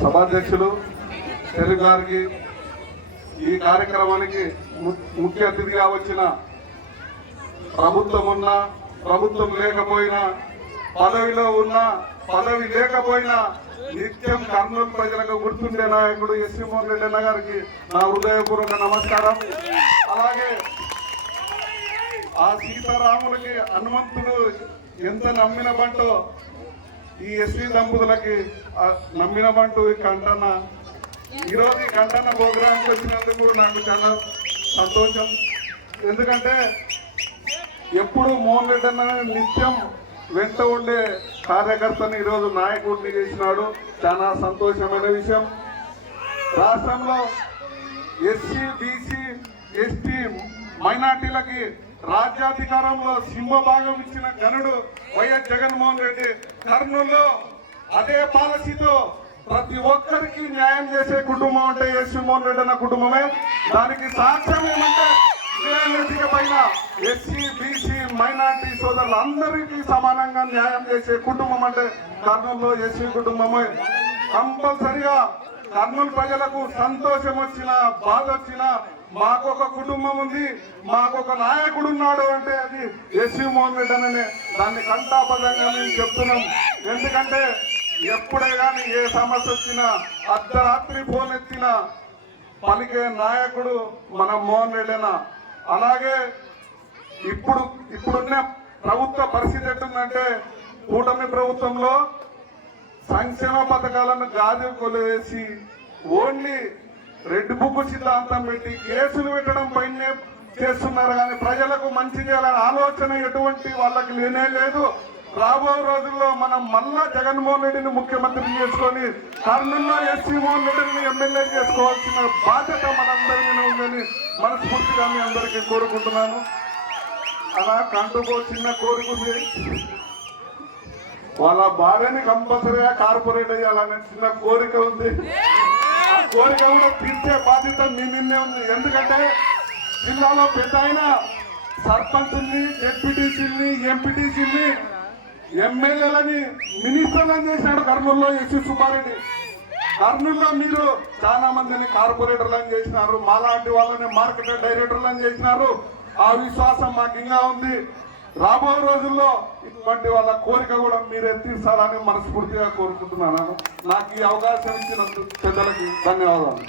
సభాధ్యక్షులు తెలుగు గారికి ఈ కార్యక్రమానికి ము- ముఖ్య అతిథిగా వచ్చిన ప్రభుత్వం ఉన్నా ప్రభుత్వం లేకపోయినా పదవిలో ఉన్నా పదవి లేకపోయినా నిత్యం కర్నూలు ప్రజలకు గుర్తుండే నాయకుడు ఎస్వి మోహన్ రెడ్డి అన్న గారికి నా హృదయపూర్వక నమస్కారం. అలాగే ఆ సీతారాములకి హనుమంతుడు ఎంత నమ్మిన పంటో ఈ ఎస్సీ దంపతులకి నమ్మినమంటూ నమ్మిన ఈ కంటన్న. ఈరోజు ఈ కంటన్న ప్రోగ్రాంకి వచ్చినందుకు నాకు చాలా సంతోషం. ఎందుకంటే ఎప్పుడు మోహన్ రెడ్డి అన్న నిత్యం వెంట ఉండే కార్యకర్తని ఈరోజు నాయకుడిని చేసినాడు. చాలా సంతోషమైన విషయం. రాష్ట్రంలో ఎస్సీ బీసీ ఎస్టీ మైనార్టీలకి రాజ్యాధికారంలో సింహ భాగం ఇచ్చిన గనుడు వైఎస్ జగన్మోహన్ రెడ్డి కర్నూలులో అదే పాలసీతో ప్రతి ఒక్కరికి న్యాయం చేసే కుటుంబం అంటే ఎస్వి మోహన్ రెడ్డి అన్న కుటుంబమే. దానికి సాక్ష్యం ఏమంటే పైన ఎస్సీ బీసీ మైనార్టీ సోదరులు అందరికీ సమానంగా న్యాయం చేసే కుటుంబం అంటే కర్నూలులో ఎస్సీ కుటుంబమే. కంపల్సరిగా కర్నూలు ప్రజలకు సంతోషం వచ్చిన బాధ వచ్చిన మాకు ఒక కుటుంబం ఉంది మాకు ఒక నాయకుడు ఉన్నాడు అంటే అది ఎస్వి మోహన్ రెడ్డి అనే దాన్ని కంటాపదంగా మేము చెప్తున్నాం. ఎందుకంటే ఎప్పుడే కానీ ఏ సమస్య వచ్చినా అర్ధరాత్రి ఫోన్ ఎత్తినా పలికే నాయకుడు మన మోహన్ రెడ్డినా? అలాగే ఇప్పుడు ఇప్పుడున్న ప్రభుత్వ పరిస్థితి ఎట్టుందంటే కూటమి ప్రభుత్వంలో సంక్షేమ పథకాలను గాజు కొలివేసి ఓన్లీ రెడ్ బుక్ సిద్ధాంతం పెట్టి కేసులు పెట్టడం పైనే చేస్తున్నారు కానీ ప్రజలకు మంచి చేయాలనే ఆలోచన ఎటువంటి వాళ్ళకి లేనే లేదు. రాబో రోజుల్లో మనం మళ్ళా జగన్మోహన్ రెడ్డిని ముఖ్యమంత్రి చేసుకొని కర్నూలులో ఎస్సీ మోహన్ రెడ్డిని ఎమ్మెల్యే చేసుకోవాల్సిన బాధ్యత మనందరి మీద ఉందని మనస్ఫూర్తిగా మీ అందరికీ కోరుకుంటున్నాను. అలా కంటుకో చిన్న కోరిక వాళ్ళ భార్యని కంపల్సరీగా కార్పొరేట్ అయ్యాలనే చిన్న కోరిక ఉంది. కోరిక కూడా తీర్చే బాధ్యత మీ నిన్నే ఉంది. ఎందుకంటే జిల్లాలో పెద్ద ఆయన సర్పంచుల్ని జెడ్పీటీసీని ఎంపీటీసీని ఎమ్మెల్యేలని మినిస్టర్లను చేశాడు కర్నూలులో ఎస్సీ సుబ్బారెడ్డి. కర్నూలులో మీరు చాలా మందిని కార్పొరేటర్లను చేసినారు. మాలాంటి వాళ్ళని మార్కెట్ డైరెక్టర్లను చేసినారు. ఆ విశ్వాసం మాకు ఇంకా ఉంది. రాబో రోజుల్లో ఇటువంటి వాళ్ళ కోరిక కూడా మీరే తీర్చాలని మనస్ఫూర్తిగా కోరుకుంటున్నాను. నాకు ఈ అవకాశం ఇచ్చినందుకు పెద్దలకి ధన్యవాదాలు.